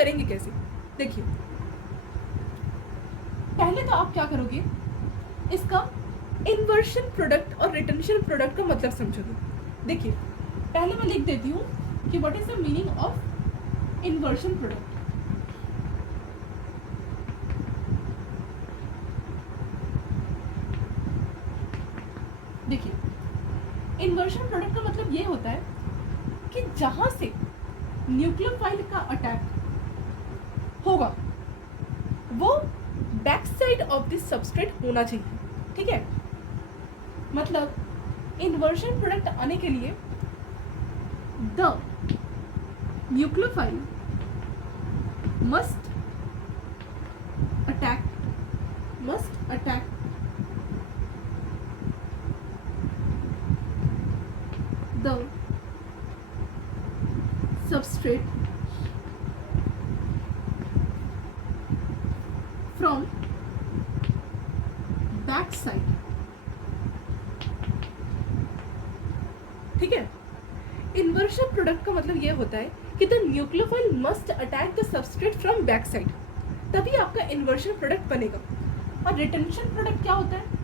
करेंगे कैसे? देखिए, पहले तो आप क्या करोगे, इसका इन्वर्शन प्रोडक्ट और रिटेंशन प्रोडक्ट का मतलब समझोगे। देखिए, पहले मैं लिख देती हूँ कि what is the meaning of inversion product. देखिए, इन्वर्शन प्रोडक्ट का मतलब ये होता है कि जहां से न्यूक्लियोफाइल का अटैक होगा वो back side of the substrate होना चाहिए। ठीक है, मतलब इन्वर्शन प्रोडक्ट आने के लिए the nucleophile must attack the substrate from back side। ठीक है, इन्वर्शन प्रोडक्ट का मतलब ये होता है कि the nucleophile must attack the substrate from back side, तभी आपका इन्वर्शन प्रोडक्ट बनेगा। और रिटेंशन प्रोडक्ट क्या होता है?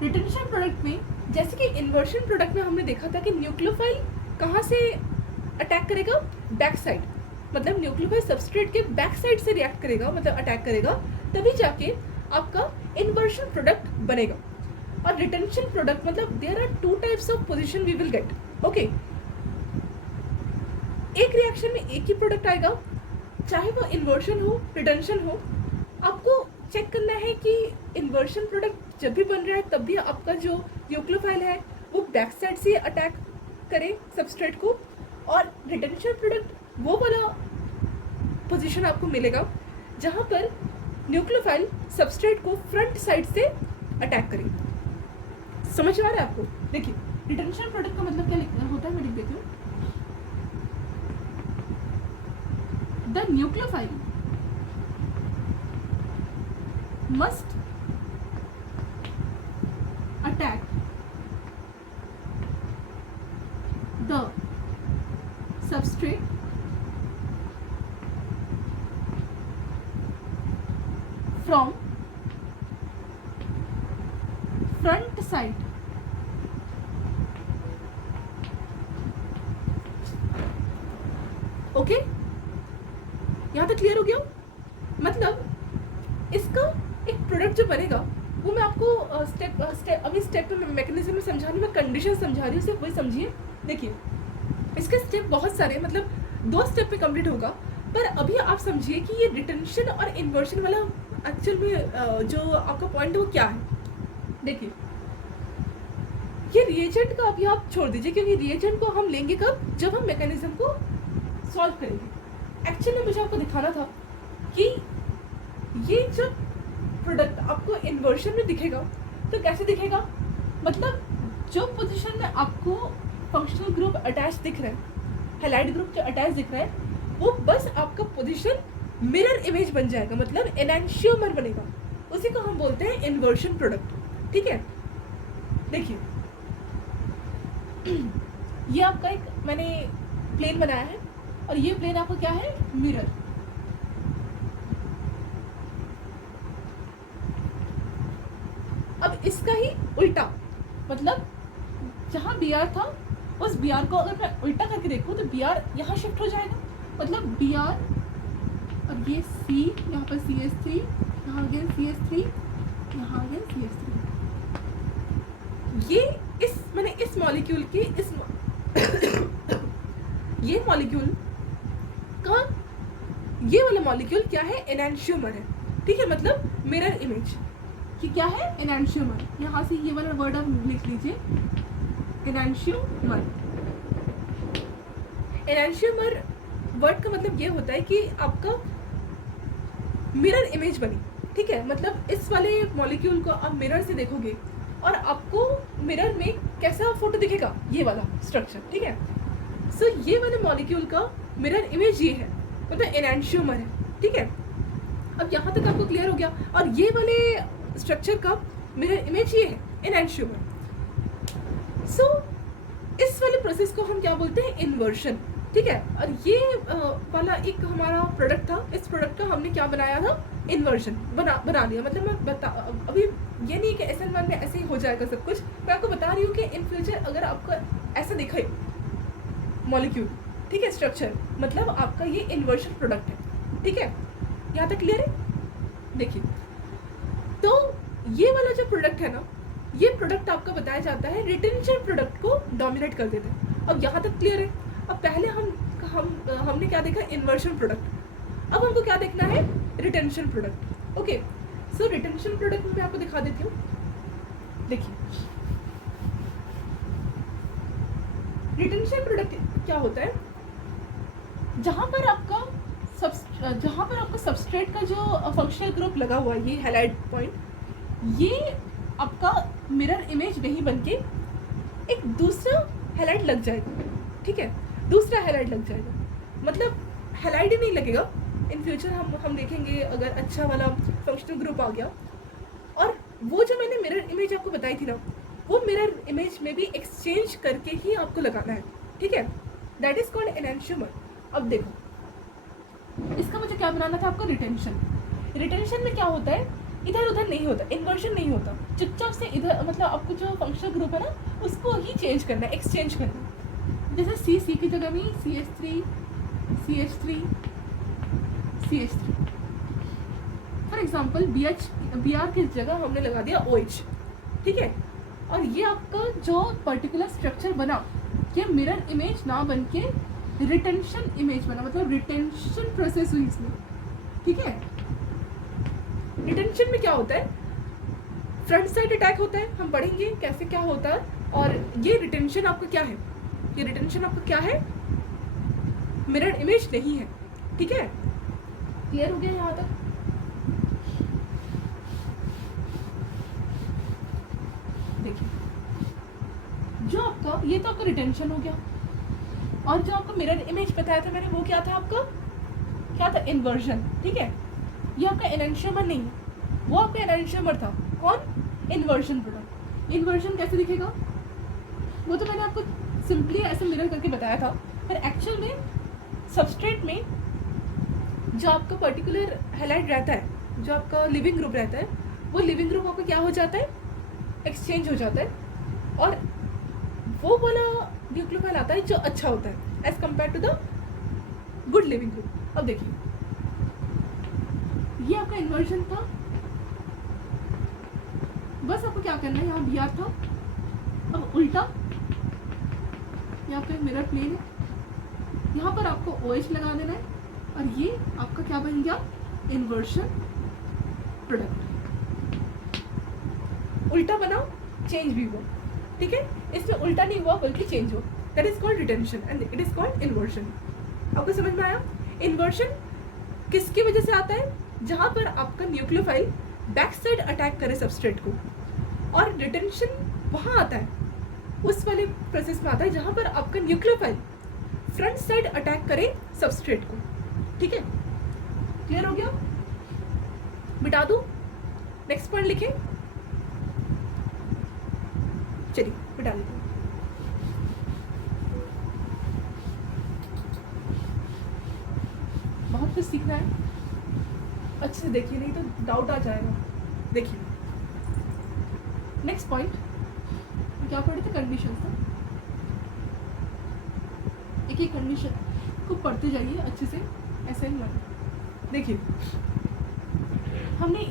रिटेंशन प्रोडक्ट में जैसे कि इन्वर्शन प्रोडक्ट में हमने देखा था कि न्यूक्लियोफाइल कहाँ से अटैक करेगा, बैक साइड, मतलब न्यूक्लियोफाइल सबस्ट्रेट के बैक साइड से रिएक्ट करेगा, मतलब अटैक करेगा, तभी जाके आपका इन्वर्शन प्रोडक्ट बनेगा। और रिटेंशन प्रोडक्ट मतलब there are two types of position we will get. Okay, एक रिएक्शन में एक ही प्रोडक्ट आएगा, चाहे वो इन्वर्शन हो रिटेंशन हो। आपको चेक करना है कि इन्वर्शन प्रोडक्ट जब भी बन रहा है तब भी आपका जो न्यूक्लियोफाइल है वो बैक साइड से अटैक करे सबस्ट्रेट को, और रिटेंशन प्रोडक्ट वो वाला पोजीशन आपको मिलेगा जहाँ पर न्यूक्लियोफाइल सबस्ट्रेट को फ्रंट साइड से अटैक करे। समझ आ रहा है आपको? देखिए, रिटेंशन प्रोडक्ट का मतलब क्या होता है, मैं लिख देती हूँ। The nucleophile must attack the substrate from front side। Okay, यहाँ तक क्लियर हो गया? मतलब इसका एक प्रोडक्ट जो बनेगा वो मैं आपको अभी स्टेप पे मैकेनिज्म में समझा रही हूँ, मैं कंडीशन समझा रही हूँ, सिर्फ वही समझिए। देखिए, इसके स्टेप बहुत सारे, मतलब 2 स्टेप पे कंप्लीट होगा, पर अभी आप समझिए कि ये रिटेंशन और इन्वर्शन वाला एक्चुअल में जो आपका पॉइंट है वो क्या है। देखिए, ये रिएजेंट का अभी आप छोड़ दीजिए, क्योंकि रिएजेंट को हम लेंगे कब, जब हम मैकेनिज्म को सॉल्व करेंगे। एक्चुअली मुझे आपको दिखाना था कि ये जब प्रोडक्ट आपको इन्वर्शन में दिखेगा तो कैसे दिखेगा, मतलब जो पोजीशन में आपको फंक्शनल ग्रुप अटैच दिख रहा है, हैलाइड ग्रुप जो अटैच दिख रहा है, वो बस आपका पोजीशन मिरर इमेज बन जाएगा, मतलब एनांशियोमर बनेगा, उसी को हम बोलते हैं इन्वर्शन प्रोडक्ट। ठीक है, देखिए ये आपका एक मैंने प्लेन बनाया है, और ये प्लेन आपका क्या है, मिरर। अब इसका ही उल्टा, मतलब जहाँ बी आर था उस बी आर को अगर मैं उल्टा करके देखूँ तो बी आर यहाँ शिफ्ट हो जाएगा, मतलब बी आर, और ये सी, यहाँ पर CH3, यहाँ अगेन CH3, यहाँ अगेन CH3। ये मैंने इस मॉलिक्यूल के ये मॉलिक्यूल का ये वाला मॉलिक्यूल क्या है, एनांशियोमर है। ठीक है, मतलब मिरर इमेज कि क्या है, एनांशियोमर। यहाँ से ये वाला वर्ड आप लिख लीजिए, एनांशियोमर। एनांशियोमर वर्ड का मतलब ये होता है कि आपका मिरर इमेज बनी। ठीक है, मतलब इस वाले मॉलिक्यूल को आप मिरर से देखोगे और आपको मिरर में कैसा फोटो दिखेगा, ये वाला स्ट्रक्चर। ठीक है, सो ये वाले मॉलिक्यूल का मिरर इमेज ये है, मतलब एनांशियोमर है। ठीक है, अब यहाँ तक आपको क्लियर हो गया। और ये वाले स्ट्रक्चर का मिरर इमेज ये है, एनांशियोमर। सो इस वाले प्रोसेस को हम क्या बोलते हैं, इन्वर्शन, ठीक है। और ये वाला एक हमारा प्रोडक्ट था, इस प्रोडक्ट का हमने क्या बनाया था, इन्वर्शन बना लिया। मतलब मैं बता, अभी ये नहीं कि SN1 में ऐसे ही हो जाएगा सब कुछ, मैं आपको बता रही हूँ कि इन फ्यूचर अगर आपको ऐसा दिखे मॉलिक्यूल, ठीक है, स्ट्रक्चर, मतलब आपका ये इन्वर्शन प्रोडक्ट है, ठीक है। यहाँ तक क्लियर है। देखिए, तो ये वाला जो प्रोडक्ट है ना, ये प्रोडक्ट आपका बताया जाता है रिटेंशन प्रोडक्ट को डोमिनेट कर देते हैं। अब यहाँ तक क्लियर है। अब पहले हमने क्या देखा, इन्वर्शन प्रोडक्ट। अब हमको क्या देखना है, रिटेंशन प्रोडक्ट। ओके, सो रिटेंशन प्रोडक्ट मैं आपको दिखा देती हूँ। देखिए, रिटेंशन प्रोडक्ट क्या होता है, जहाँ पर आपका सबस्ट्रेट का जो फंक्शनल ग्रुप लगा हुआ है, ये हाईलाइट पॉइंट, ये आपका मिरर इमेज नहीं बनके एक दूसरा हाईलाइट लग जाएगा, ठीक है, दूसरा हाईलाइट लग जाएगा। मतलब हाईलाइट ही नहीं लगेगा। इन फ्यूचर हम देखेंगे अगर अच्छा वाला फंक्शनल ग्रुप आ गया, और वो जो मैंने मिरर इमेज आपको बताई थी ना, वो मिरर इमेज में भी एक्सचेंज करके ही आपको लगाना है, ठीक है। That is called enantiomer. अब देखो, इसका मुझे क्या बनाना था, आपको रिटेंशन। रिटेंशन में क्या होता है, इधर उधर नहीं होता, इन्वर्शन नहीं होता, चुपचाप से इधर, मतलब आपको जो फंक्शनल ग्रुप है ना, उसको ही चेंज करना है, एक्सचेंज करना है। जैसे सी की जगह में CH3 CH3 CH3, for example Br की जगह हमने लगा दिया OH, ठीक है। और ये आपका जो पर्टिकुलर स्ट्रक्चर बना, ये मिरर इमेज ना बन के रिटेंशन इमेज बना, मतलब रिटेंशन प्रोसेस हुई इसमें, ठीक है। रिटेंशन में क्या होता है, फ्रंट साइड अटैक होता है, हम पढ़ेंगे कैसे क्या होता है। और ये रिटेंशन आपका क्या है, ये रिटेंशन आपका क्या है, मिरर इमेज नहीं है, ठीक है। क्लियर हो गया यहाँ तक। देखिए, जो आपका ये तो आपका रिटेंशन हो गया, और जो आपको मिरर इमेज बताया था मैंने, वो क्या था आपका, क्या था, इन्वर्जन, ठीक है। ये आपका एनैंशियोमर नहीं है, वो आपका एनैंशियोमर था। कौन, इन्वर्जन प्रोडक्ट। इन्वर्जन कैसे दिखेगा, वो तो मैंने आपको सिंपली ऐसे मिरर करके बताया था, पर एक्चुअल में सबस्ट्रेट में जो आपका पर्टिकुलर हाईलाइट रहता है, जो आपका लिविंग ग्रुप रहता है, वो लिविंग ग्रुप आपका क्या हो जाता है, एक्सचेंज हो जाता है, और वो वाला न्यूक्लियोफाइल आता है जो अच्छा होता है as compare to the good living group. अब देखिए, ये आपका इन्वर्जन था, बस आपको क्या करना है, यहाँ Br था, अब उल्टा, ये आपका मिरर प्लेन है, यहाँ पर आपको OH लगा देना है, और ये आपका क्या बन गया, इन्वर्शन प्रोडक्ट। उल्टा बनाओ, चेंज भी हुआ, ठीक है। इसमें उल्टा नहीं हुआ बल्कि चेंज हुआ, that is called retention and it is called inversion. आपको समझ में आया। इन्वर्शन किसकी वजह से आता है, जहाँ पर आपका न्यूक्लियोफाइल बैक साइड अटैक करे सबस्ट्रेट को, और रिटेंशन वहाँ आता है, उस वाले प्रोसेस में आता है जहाँ पर आपका न्यूक्लियोफाइल फ्रंट साइड अटैक करे सबस्ट्रेट को, ठीक है। क्लियर हो गया, मिटा दूँ, नेक्स्ट पॉइंट लिखें, चलिए मिटा देते हैं। बहुत कुछ सीखना है, अच्छे से देखिए, नहीं तो डाउट आ जाएगा। देखिए, नेक्स्ट पॉइंट क्या पढ़े थे, कंडीशन था, एक एक कंडीशन को पढ़ते जाइए अच्छे से, ऐसे ही लगे। देखिए, हमने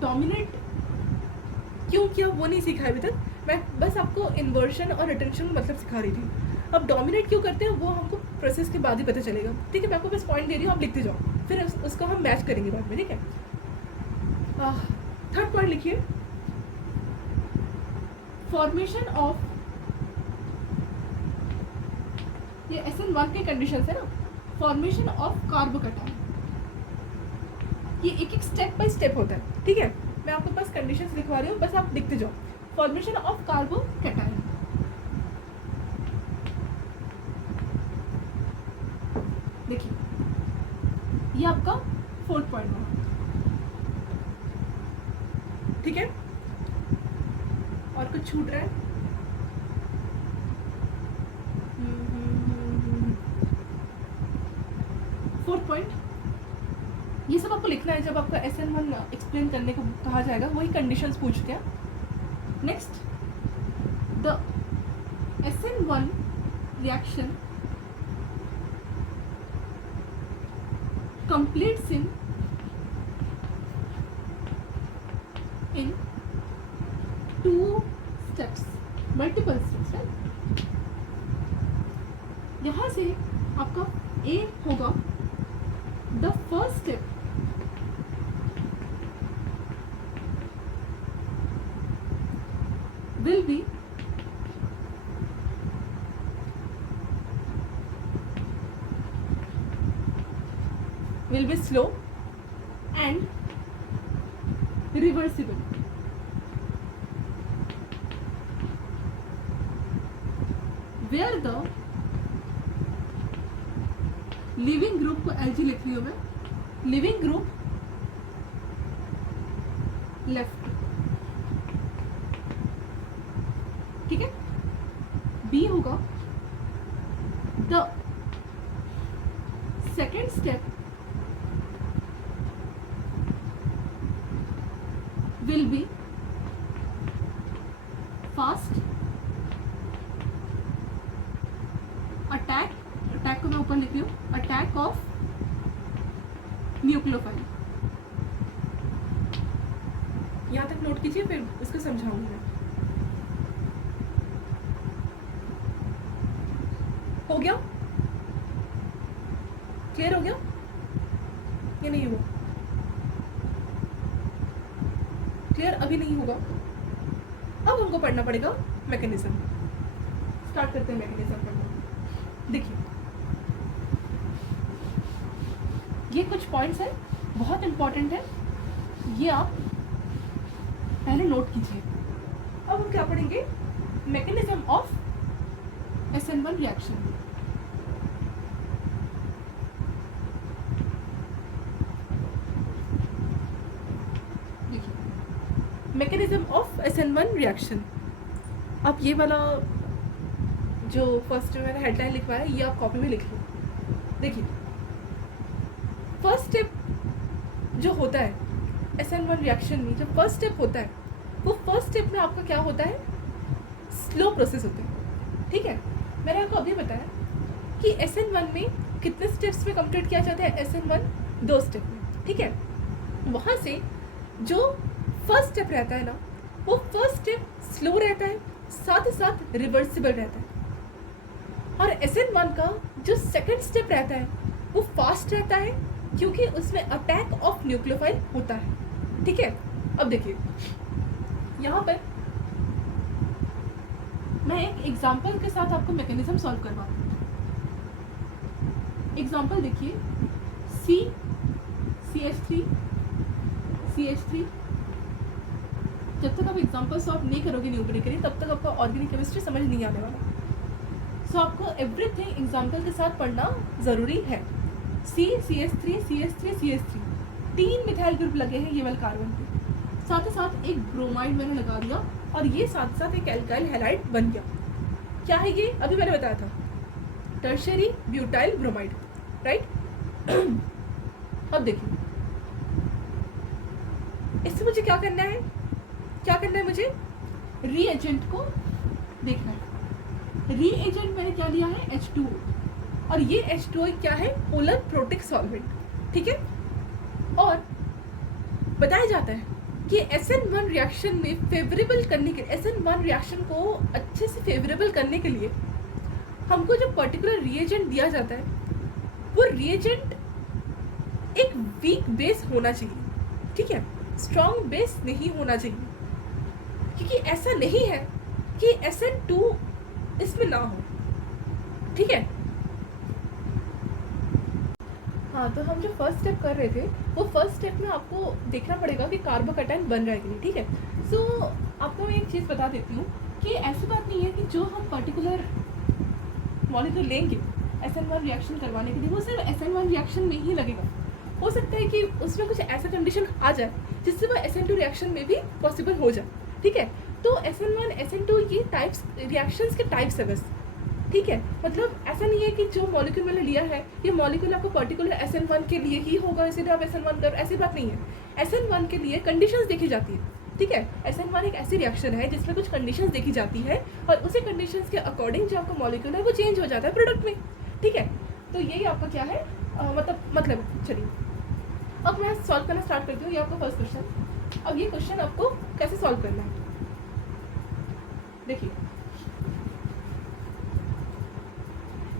डोमिनेट क्यों किया वो नहीं सीखा अभी तक, मैं बस आपको इन्वर्शन और रिटेंशन का मतलब सिखा रही थी। अब डोमिनेट क्यों करते हैं वो हमको प्रोसेस के बाद ही पता चलेगा, ठीक है। मैं आपको बस पॉइंट दे रही हूँ, आप लिखते जाओ, फिर उसको हम मैच करेंगे बाद में, ठीक है। थर्ड पॉइंट लिखिए, फॉर्मेशन ऑफ, ये SN1 के कंडीशन है ना, फॉर्मेशन ऑफ कार्बोकैटायन। ये एक एक स्टेप बाय स्टेप होता है, ठीक है। मैं आपको बस कंडीशंस लिखवा रही हूँ, बस आप लिखते जाओ। फॉर्मेशन ऑफ कार्बोकैटायन, देखिए, ये आपका फोर्थ पॉइंट होगा, ठीक है। और कुछ छूट रहा है, फोर्थ पॉइंट, ये सब आपको लिखना है जब आपका SN1 एक्सप्लेन करने को कहा जाएगा, वही कंडीशंस पूछते हैं। Next, the SN1 reaction completes in 2 steps, multiple steps, right? यहाँ से आपका A होगा, the first step will be slow and reversible. Where the leaving group को LG लिख रही हूँ मैं, लिविंग ग्रुप लेफ्ट, ठीक है। B होगा the second step will be fast attack को मैं ऊपर लिख रही हूँ, अटैक ऑफ न्यूक्लियोफाइल। यहाँ तक नोट कीजिए, फिर इसको समझाऊंगी मैं। हो गया? क्लियर हो गया या नहीं हुआ? क्लियर अभी नहीं होगा। अब हमको पढ़ना पड़ेगा मैकेनिज्म। स्टार्ट करते हैं मैकेनिज्म पढ़ना। देखिए, ये कुछ पॉइंट्स हैं, बहुत इंपॉर्टेंट है, ये आप पहले नोट कीजिए। अब हम क्या पढ़ेंगे? Mechanism of SN1 reaction. Mechanism of SN1 reaction. आप ये वाला जो फर्स्ट मैंने हेडलाइन लिखवाया है, ये आप कॉपी में लिख लो। देखिए, फर्स्ट स्टेप जो होता है SN1 रिएक्शन में, जो फर्स्ट स्टेप होता है, वो फर्स्ट स्टेप में आपका क्या होता है? स्लो प्रोसेस होता है, ठीक है। मैंने आपको अभी बताया कि SN1 में कितने स्टेप्स में कंप्लीट किया जाता है? SN1 2 स्टेप में, ठीक है। वहाँ से जो फर्स्ट स्टेप रहता है ना, वो फर्स्ट स्टेप स्लो रहता है, साथ ही साथ रिवर्सिबल रहता है। और SN1 का जो सेकंड स्टेप रहता है वो फास्ट रहता है, क्योंकि उसमें अटैक ऑफ न्यूक्लियोफाइल होता है, ठीक है। अब देखिए, यहाँ पर मैं एक एग्जांपल के साथ आपको मैकेनिज्म सॉल्व करवाऊँ। एग्जांपल देखिए, CH3 जब तक आप एग्जाम्पल सॉल्व नहीं करोगे न्यूमेरिकली, तब तक आपका ऑर्गेनिक केमिस्ट्री समझ नहीं आने वाला। सो आपको एवरीथिंग एग्जाम्पल के साथ पढ़ना ज़रूरी है। CH3 3 मिथाइल ग्रुप लगे हैं ये वाले कार्बन पे, साथ ही साथ एक ब्रोमाइड मैंने लगा दिया, और ये साथ साथ एक एल्काइल हैलाइड बन गया। क्या है ये? अभी मैंने बताया था, टर्शियरी ब्यूटाइल ब्रोमाइड, राइट। अब देखिए, इससे मुझे क्या करना है? मुझे रीएजेंट को देखना है। रीएजेंट मैंने क्या लिया है? H2O, और ये H2O क्या है? पोलर प्रोटिक सॉल्वेंट, ठीक है। और बताया जाता है कि SN1 रिएक्शन में फेवरेबल करने के लिए, SN1 रिएक्शन को अच्छे से फेवरेबल करने के लिए हमको जो पर्टिकुलर रिएजेंट दिया जाता है, वो रिएजेंट एक वीक बेस होना चाहिए, ठीक है, स्ट्रॉन्ग बेस नहीं होना चाहिए। क्योंकि ऐसा नहीं है कि SN2 इसमें ना हो, ठीक है। हाँ, तो हम जो फर्स्ट स्टेप कर रहे थे, वो फर्स्ट स्टेप में आपको देखना पड़ेगा कि कार्बोकैटायन बन रहा है कि नहीं, ठीक है। सो आपको मैं एक चीज़ बता देती हूँ कि ऐसी बात नहीं है कि जो हम पर्टिकुलर मॉलिक्यूल लेंगे SN1 रिएक्शन करवाने के लिए, वो सिर्फ SN1 रिएक्शन में ही लगेगा। हो सकता है कि उसमें कुछ ऐसा कंडीशन आ जाए जिससे वो SN2 रिएक्शन में भी पॉसिबल हो जाए, ठीक है। तो SN1 SN2 ये टाइप्स रिएक्शंस के टाइप्स है बस, ठीक है, मतलब ऐसा नहीं है कि जो मॉलिक्यूल मैंने लिया है ये मॉलिक्यूल आपको पर्टिकुलर SN1 के लिए ही होगा इसलिए आप SN1 करो, ऐसी बात नहीं है। SN1 के लिए कंडीशंस देखी जाती है, ठीक है। SN1 एक ऐसी रिएक्शन है जिसमें कुछ कंडीशंस देखी जाती है और उसी कंडीशंस के अकॉर्डिंग जो आपका मॉलिक्यूल है वो चेंज हो जाता है प्रोडक्ट में, ठीक है। तो यही आपका क्या है मतलब चलिए अब मैं सॉल्व करना स्टार्ट करती हूँ। ये आपका फर्स्ट क्वेश्चन। अब ये क्वेश्चन आपको कैसे सॉल्व करना है, देखिए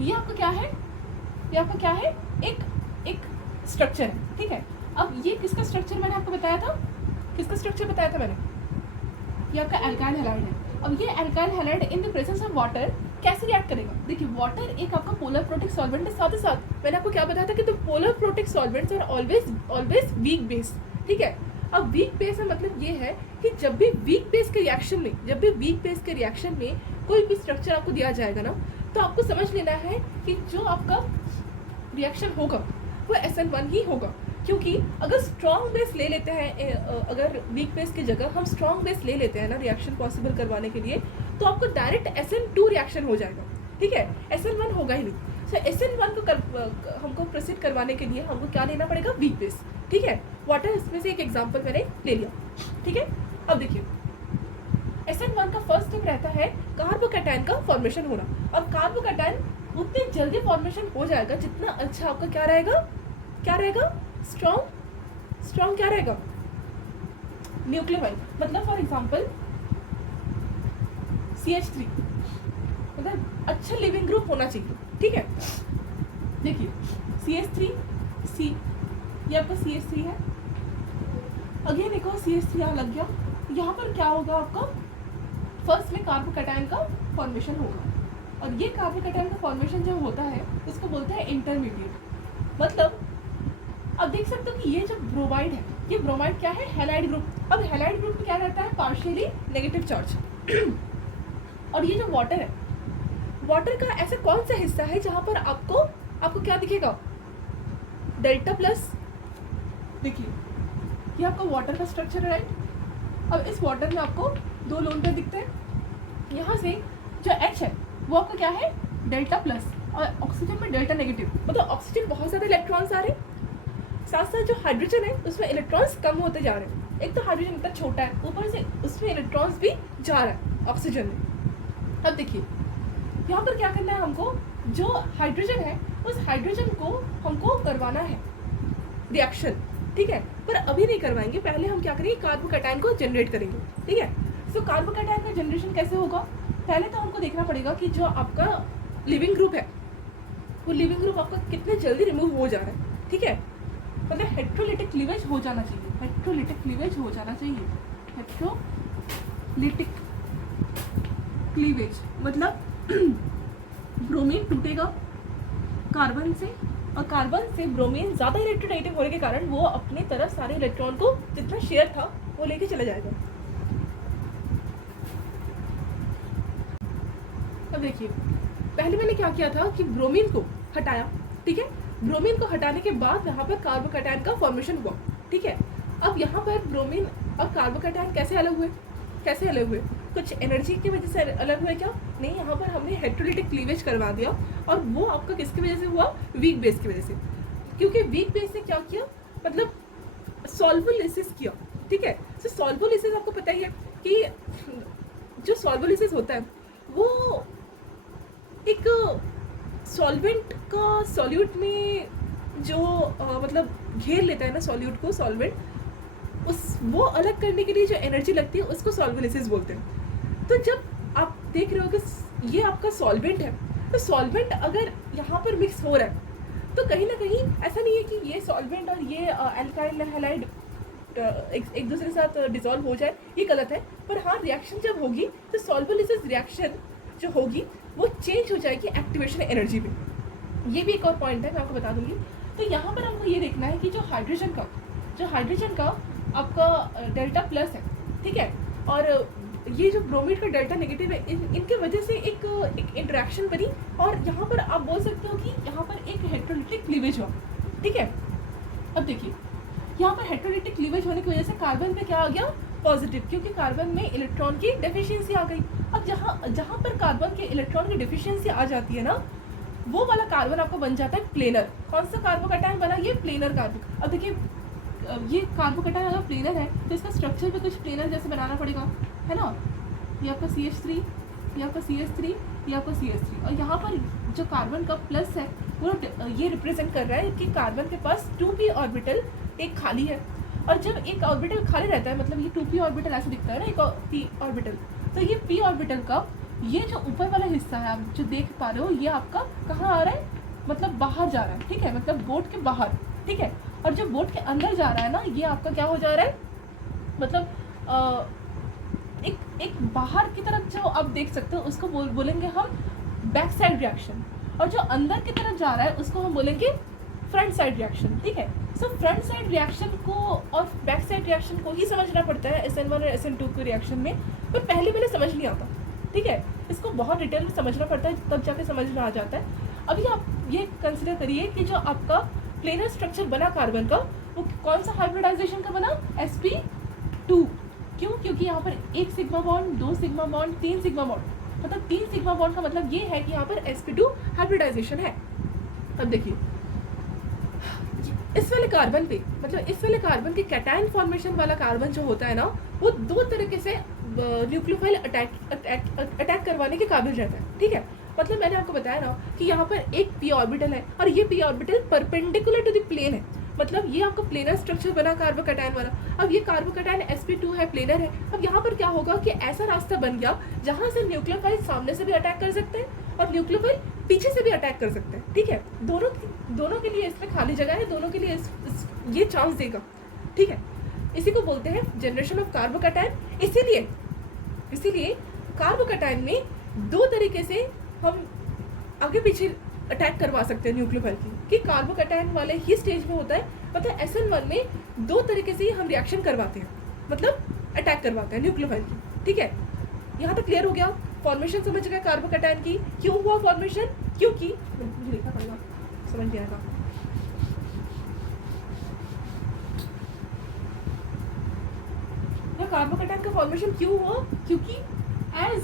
ये आपका क्या है, ये आपका क्या है, एक स्ट्रक्चर है, ठीक है। अब ये किसका स्ट्रक्चर मैंने आपको बताया था, किसका स्ट्रक्चर बताया था मैंने, ये आपका एल्काइल हैलाइड है। अब ये alkyl halide in the presence of water कैसे रिएक्ट करेगा, देखिए वाटर एक आपका पोलर प्रोटिक सॉल्वेंट है, साथ ही साथ मैंने आपको क्या बताया था कि the polar protic solvents are always weak base, ठीक है। अब वीक बेस का मतलब ये है कि जब भी वीक बेस के रिएक्शन में कोई भी स्ट्रक्चर आपको दिया जाएगा ना, तो आपको समझ लेना है कि जो आपका रिएक्शन होगा वो SN1 ही होगा, क्योंकि अगर स्ट्रॉन्ग बेस ले लेते हैं, अगर वीक बेस की जगह हम स्ट्रॉन्ग बेस ले लेते हैं ना रिएक्शन पॉसिबल करवाने के लिए, तो आपको डायरेक्ट SN2 रिएक्शन हो जाएगा, ठीक है, SN1 होगा ही नहीं। सो SN1 को हमको प्रोसीड करवाने के लिए हमको क्या लेना पड़ेगा, वीक बेस, ठीक है। वाटर इसमें से एक एग्जाम्पल मैंने ले लिया, ठीक है। अब देखिए SN1 का फर्स्ट स्टेप रहता है कार्बोकैटायन का फॉर्मेशन होना, और कार्बोकैटायन उतनी जल्दी फॉर्मेशन हो जाएगा जितना अच्छा आपका क्या रहेगा स्ट्रॉन्ग क्या रहेगा, न्यूक्लियोफाइल। मतलब फॉर एग्जांपल CH3 मतलब अच्छा लिविंग ग्रुप होना चाहिए, ठीक है। देखिए CH3 ये आपका CH3 है, अगेन एक और CH3 यहाँ लग गया, यहाँ पर क्या होगा आपका फर्स्ट में कार्बोकैटायन का फॉर्मेशन होगा, और ये कार्बोकैटायन का फॉर्मेशन जो होता है उसको बोलते हैं इंटरमीडिएट। मतलब अब देख सकते हो कि ये जो ब्रोमाइड है, ये ब्रोमाइड क्या है, हैलाइड ग्रुप। अब हैलाइड ग्रुप में क्या रहता है, पार्शियली नेगेटिव चार्ज। और ये जो वाटर है, वाटर का ऐसा कौन सा हिस्सा है जहां पर आपको क्या दिखेगा, डेल्टा प्लस। देखिए ये आपका वाटर का स्ट्रक्चर है, राइट। अब इस वाटर में आपको दो लोन पेयर दिखते हैं, यहाँ से जो H है वो आपका क्या है, डेल्टा प्लस, और ऑक्सीजन में डेल्टा नेगेटिव। मतलब ऑक्सीजन बहुत ज़्यादा इलेक्ट्रॉन्स आ रहे हैं, साथ साथ जो हाइड्रोजन है उसमें इलेक्ट्रॉन्स कम होते जा रहे हैं। एक तो हाइड्रोजन इतना छोटा है, ऊपर से उसमें इलेक्ट्रॉन्स भी जा रहा है ऑक्सीजन में। अब देखिए यहाँ पर क्या करना है हमको, जो हाइड्रोजन है उस हाइड्रोजन को हमको करवाना है रिएक्शन, ठीक है। पर अभी नहीं करवाएंगे, पहले हम क्या करेंगे, कार्बोकैटायन को जनरेट करेंगे, ठीक है। सो कार्बोकैटायन का जनरेशन कैसे होगा, पहले तो हमको देखना पड़ेगा कि जो आपका लिविंग ग्रुप है वो लिविंग ग्रुप आपका कितने जल्दी रिमूव हो जा रहा है, ठीक है। मतलब हेट्रोलिटिक क्लीवेज हो जाना चाहिए, हेट्रोलिटिक क्लीवेज हो जाना चाहिए। हेट्रोलिटिक क्लीवेज मतलब ब्रोमीन टूटेगा कार्बन से, और कार्बन से ब्रोमीन ज़्यादा इलेक्ट्रोनेगेटिव होने के कारण वो अपनी तरफ सारे इलेक्ट्रॉन को जितना शेयर था वो लेके चला जाएगा। अब देखिए पहले मैंने क्या किया था कि ब्रोमीन को हटाया, ठीक है। ब्रोमीन को हटाने के बाद यहाँ पर कार्बोकैटायन का फॉर्मेशन हुआ, ठीक है। अब यहाँ पर ब्रोमीन और कार्बोकैटायन कैसे अलग हुए, कुछ एनर्जी की वजह से अलग हुए क्या, नहीं, यहाँ पर हमने हेट्रोलिटिक क्लीवेज करवा दिया, और वो आपका किसकी वजह से हुआ, वीक बेस की वजह से। क्योंकि वीक बेस से क्या किया, मतलब सॉल्वोलिसिस किया, ठीक है। तो सॉल्वोलिसिस आपको पता ही है कि जो सॉल्वोलिसिस होता है वो एक सॉल्वेंट का सॉल्यूट में जो मतलब घेर लेता है ना सॉल्यूट को, सॉल्वेंट वो अलग करने के लिए जो एनर्जी लगती है उसको सॉल्वोलिसिस बोलते हैं। तो जब आप देख रहे हो कि ये आपका सॉल्वेंट है, तो सॉल्वेंट अगर यहाँ पर मिक्स हो रहा है तो कहीं ना कहीं ऐसा नहीं है कि ये सॉल्वेंट और ये एल्काइल हैलाइड एक दूसरे के साथ डिसॉल्व हो जाए, ये गलत है। पर हाँ, रिएक्शन जब होगी तो सॉल्वोलिसिस रिएक्शन जो होगी वो चेंज हो जाएगी एक्टिवेशन एनर्जी में। ये भी एक और पॉइंट है, मैं आपको बता दूंगी। तो यहाँ पर हमको ये देखना है कि जो हाइड्रोजन का आपका डेल्टा प्लस है, ठीक है, और ये जो ब्रोमीड का डेल्टा नेगेटिव है, इनके वजह से एक इंटरेक्शन बनी, और यहाँ पर आप बोल सकते हो कि यहाँ पर एक हेट्रोलिटिक क्लीवेज हुआ, ठीक है। अब देखिए यहाँ पर हेट्रोलिटिक क्लीवेज होने की वजह से कार्बन पे क्या आ गया, पॉजिटिव, क्योंकि कार्बन में इलेक्ट्रॉन की डेफिशिएंसी आ गई। अब जहाँ पर कार्बन के इलेक्ट्रॉन की डेफिशिएंसी आ जाती है ना, वो वाला कार्बन आपको बन जाता है प्लेनर। कौन सा कार्बोकैटायन बना? ये प्लेनर कार्बन। अब देखिए ये कार्बोकैटायन अगर प्लेनर है तो इसका स्ट्रक्चर भी कुछ प्लेनर जैसे बनाना पड़ेगा, है ना। ये आपका CH3, ये आपका CH3, ये आपका CH3, और यहाँ पर जो कार्बन का प्लस है वो ये रिप्रेजेंट कर रहा है कि कार्बन के पास 2p ऑर्बिटल एक खाली है। और जब एक ऑर्बिटल खाली रहता है, मतलब ये 2p ऑर्बिटल ऐसे दिखता है ना, एक p ऑर्बिटल, तो ये p ऑर्बिटल का ये जो ऊपर वाला हिस्सा है आप जो देख पा रहे हो, ये आपका कहाँ आ रहा है, मतलब बाहर जा रहा है, ठीक है, मतलब बोट के बाहर, ठीक है। और जो बोट के अंदर जा रहा है ना, ये आपका क्या हो जा रहा है, मतलब एक बाहर की तरफ जो आप देख सकते हो उसको बोलेंगे हम बैक साइड रिएक्शन, और जो अंदर की तरफ जा रहा है उसको हम बोलेंगे फ्रंट साइड रिएक्शन, ठीक है। सो फ्रंट साइड रिएक्शन को और बैक साइड रिएक्शन को ही समझना पड़ता है SN1 और SN2 के रिएक्शन में, पर पहले समझ नहीं आता, ठीक है। इसको बहुत डिटेल में समझना पड़ता है, तब जाके समझ में आ जाता है। अभी आप ये कंसिडर करिए कि जो आपका प्लेनर स्ट्रक्चर बना कार्बन का, वो कौन सा हाइब्रिडाइजेशन का बना? sp2। क्यों? क्योंकि यहाँ पर 1 sigma bond, 2 sigma bond, 3 sigma bond, मतलब 3 सिग्मा बॉन्ड का मतलब ये है कि यहाँ पर sp2 हाइब्रिडाइजेशन है। अब देखिए इस वाले कार्बन पे, मतलब इस वाले कार्बन के कैटायन फॉर्मेशन वाला कार्बन जो होता है ना, वो 2 तरीके से न्यूक्लियोफाइल अटैक करवाने के काबिल रहता है, ठीक है। मतलब मैंने आपको बताया ना कि यहाँ पर एक p ऑर्बिटल है और ये p orbital perpendicular to the plane है, मतलब ये आपका प्लेनर स्ट्रक्चर बना कार्बोकैटायन वाला। अब ये कार्बोकैटायन sp2 है, प्लेनर है। अब यहाँ पर क्या होगा कि ऐसा रास्ता बन गया जहाँ से न्यूक्लियोफाइल सामने से भी अटैक कर सकते हैं और न्यूक्लियोफाइल पीछे से भी अटैक कर सकते हैं, ठीक है। दोनों के लिए इसमें खाली जगह है, दोनों के लिए ये चांस देगा, ठीक है। इसी को बोलते हैं जनरेशन ऑफ कार्बोकैटायन। इसीलिए कार्बोकैटायन में 2 तरीके से हम आगे पीछे अटैक करवा सकते हैं न्यूक्लियोफाइल की, कि कार्बोकैटायन वाले ही स्टेज में होता है, मतलब SN1 में 2 तरीके से हम रिएक्शन करवाते हैं, मतलब अटैक करवाते हैं न्यूक्लियोफाइल की, ठीक है। यहाँ तक क्लियर हो गया? फॉर्मेशन समझ गए कार्बोकैटायन की, क्यों हुआ फॉर्मेशन? क्योंकि मुझे लिखा पड़ेगा, समझ नहीं आएगा। कार्बोकैटायन का फॉर्मेशन क्यों हुआ? क्योंकि as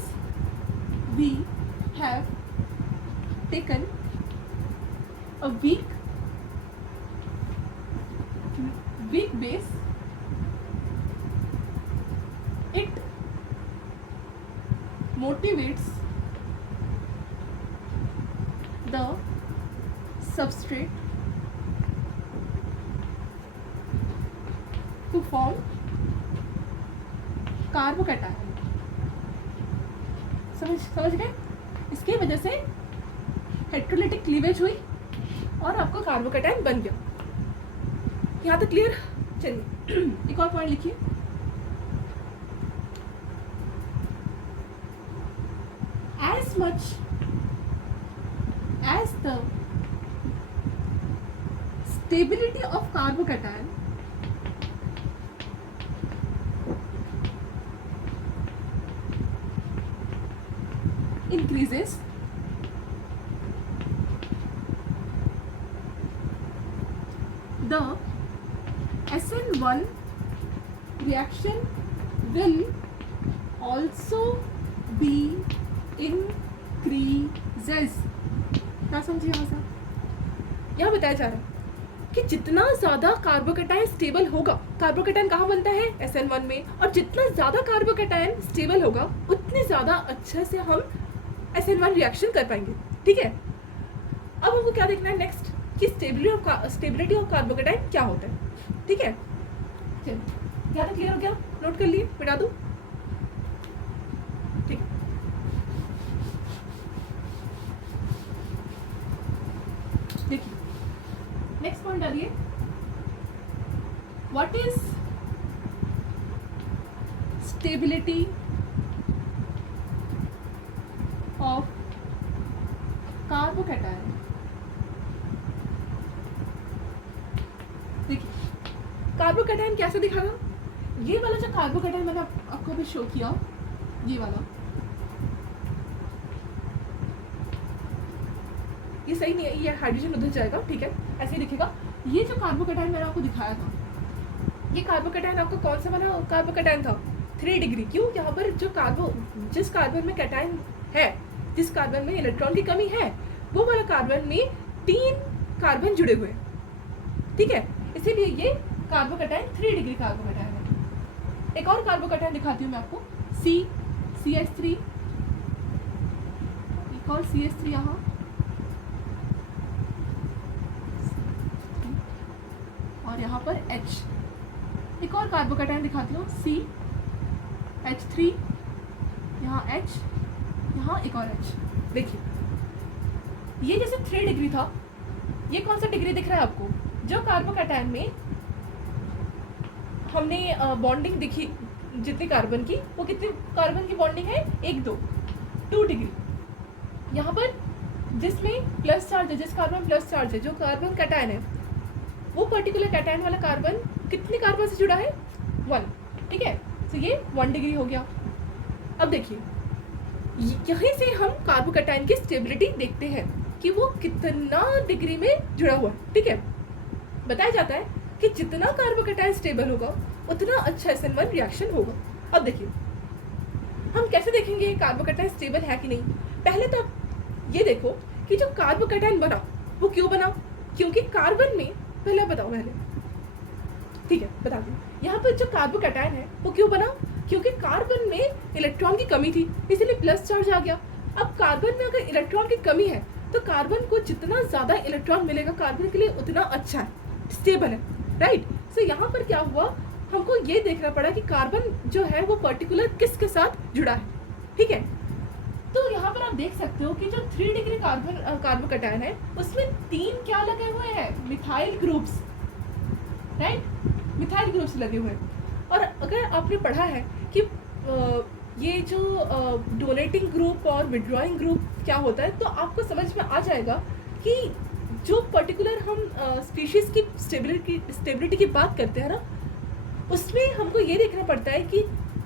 we have taken a weak base, it motivates the substrate to form carbocation. समझ गए? इसकी वजह से हेटेरोलिटिक क्लीवेज हुई और आपको कार्बोकैटायन बन गया। यहाँ तक क्लियर? चलिए एक और पॉइंट लिखिए। As much as the stability of carbocation increases, the SN1 reaction will also be increases। क्या समझिए यहाँ से? यहाँ बताया जा रहा है कि जितना ज़्यादा कार्बोकैटायन स्टेबल होगा, कार्बोकैटायन कहाँ बनता है? SN1 में, और जितना ज़्यादा कार्बोकैटायन स्टेबल होगा उतनी ज़्यादा अच्छे से हम SN1 रिएक्शन कर पाएंगे, ठीक है। अब हमको क्या देखना है नेक्स्ट, कि स्टेबिलिटी ऑफ कार्बोकैटायन क्या होता है, ठीक है। चलिए क्या क्लियर हो गया? नोट कर लिए? मिटा दूँ? ठीक है। देखिए नेक्स्ट पॉइंट डालिए। What is stability of carbocation? देखिए कार्बोकैटायन कैसे दिखाना? ये वाला जो कार्बोकैटायन मैंने आपको अभी शो किया, ये वाला, ये सही नहीं है, ये हाइड्रोजन उधर जाएगा, ठीक है, ऐसे ही दिखेगा। ये जो कार्बोकैटायन मैंने आपको दिखाया था, ये कार्बोकैटायन आपको कौन सा वाला कार्बोकैटायन था? 3 डिग्री। क्यों? यहाँ पर जिस कार्बन में कैटायन है, जिस कार्बन में इलेक्ट्रॉन की कमी है, वो वाला कार्बन में 3 कार्बन जुड़े हुए हैं, ठीक है। इसीलिए ये कार्बोकैटायन 3 डिग्री कार्बोकैटायन है। एक और कार्बोकैटायन दिखाती हूँ मैं आपको, CH3, एक और CH3 यहाँ, और यहाँ पर H। एक और कार्बोकैटायन दिखाती हूँ, CH3, यहाँ H, यहाँ एक और H। देखिए ये जैसे 3 डिग्री था, ये कौन सा डिग्री दिख रहा है आपको? जो कार्बोकैटायन में हमने बॉन्डिंग देखी जितनी कार्बन की, वो कितनी कार्बन की बॉन्डिंग है? 1, 2 डिग्री। यहाँ पर जिसमें प्लस चार्ज है, जिस कार्बन प्लस चार्ज है, जो कार्बन कैटायन है, वो पर्टिकुलर कैटायन वाला कार्बन कितने कार्बन से जुड़ा है? 1, ठीक है। तो ये 1 डिग्री हो गया। अब देखिए यहीं से हम कार्बोकैटायन की स्टेबिलिटी देखते हैं कि वो कितना डिग्री में जुड़ा हुआ है, ठीक है। बताया जाता है कि जितना कार्बोकैटायन स्टेबल होगा उतना अच्छा SN1 रिएक्शन होगा। अब देखिए हम कैसे देखेंगे कार्बोकैटायन स्टेबल है कि नहीं? पहले तो आप ये देखो कि जो कार्बोकैटायन बना वो क्यों बना? क्योंकि कार्बन में, पहले बताओ पहले, ठीक है बता दूँ। यहाँ पर जो कार्बोकैटायन है वो क्यों बना? क्योंकि कार्बन में इलेक्ट्रॉन की कमी थी, इसीलिए प्लस चार्ज आ गया। अब कार्बन में अगर इलेक्ट्रॉन की कमी है तो कार्बन को जितना ज़्यादा इलेक्ट्रॉन मिलेगा कार्बन के लिए उतना अच्छा है, स्टेबल है, राइट। सो यहाँ पर क्या हुआ, हमको ये देखना पड़ा कि कार्बन जो है वो पर्टिकुलर किसके साथ जुड़ा है, ठीक है। तो यहाँ पर आप देख सकते हो कि जो 3 डिग्री कार्बोकैटायन है उसमें 3 क्या लगे हुए हैं? Methyl groups, right, methyl groups लगे हुए हैं। और अगर आपने पढ़ा है कि ये जो डोनेटिंग ग्रुप और विड्रॉइंग ग्रुप क्या होता है, तो आपको समझ में आ जाएगा कि जो पर्टिकुलर हम स्पीशीज़ की स्टेबिलिटी की बात करते हैं ना, उसमें हमको ये देखना पड़ता है कि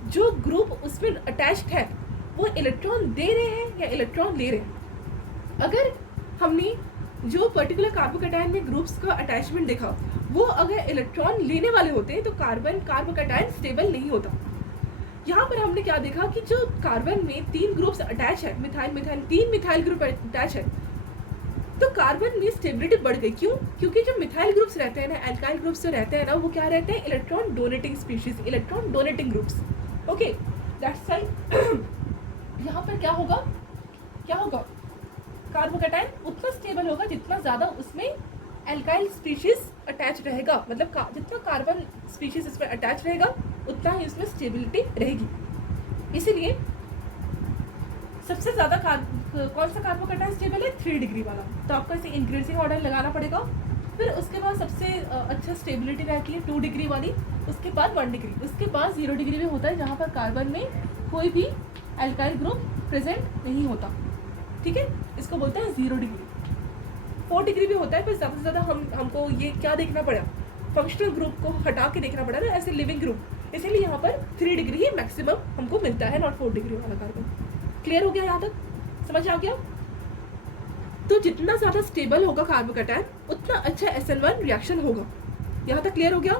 जो ग्रुप उसमें अटैच्ड है वो इलेक्ट्रॉन दे रहे हैं या इलेक्ट्रॉन ले रहे हैं। अगर हमने जो पर्टिकुलर कार्बोकैटायन में ग्रुप्स का अटैचमेंट देखा, वो अगर इलेक्ट्रॉन लेने वाले होते हैं तो कार्बोकैटायन स्टेबल नहीं होता। यहाँ पर हमने क्या देखा कि जो कार्बन में 3 ग्रुप्स अटैच है, मिथाइल 3 मिथाइल ग्रुप अटैच है, तो कार्बन में स्टेबिलिटी बढ़ गई। क्यों? क्योंकि जो मिथाइल ग्रुप्स रहते हैं ना, एल्काइल ग्रुप्स जो रहते हैं ना, वो क्या रहते हैं? Electron donating species, electron donating groups, okay. That's why यहाँ पर क्या होगा, कार्बोकैटायन उतना स्टेबल होगा जितना ज़्यादा उसमें एल्काइल स्पीशीज अटैच रहेगा, मतलब जितना कार्बन स्पीशीज इसमें अटैच रहेगा उतना ही उसमें स्टेबिलिटी रहेगी। इसीलिए सबसे ज़्यादा कौन सा कार्बोकैटायन स्टेबल है? 3 डिग्री वाला। तो आपको इसे इंक्रीजिंग ऑर्डर लगाना पड़ेगा। फिर उसके बाद सबसे अच्छा स्टेबिलिटी रहती है 2 डिग्री वाली, उसके बाद 1 डिग्री, उसके बाद 0 डिग्री भी होता है जहाँ पर कार्बन में कोई भी एल्काइल ग्रुप प्रेजेंट नहीं होता, ठीक है। इसको बोलते हैं 0 डिग्री। 4 डिग्री भी होता है, पर ज़्यादा से ज़्यादा हमको ये क्या देखना पड़ा, फंक्शनल ग्रुप को हटा के देखना पड़ा ना, ऐसे लिविंग ग्रुप। इसीलिए यहाँ पर 3 डिग्री ही मैक्सिमम हमको मिलता है, नॉट 4 डिग्री वाला कार्बन। क्लियर हो गया? यहाँ तक समझ आ गया? तो जितना ज़्यादा स्टेबल होगा कार्बोकैटायन उतना अच्छा SN1 रिएक्शन होगा। यहाँ तक क्लियर हो गया?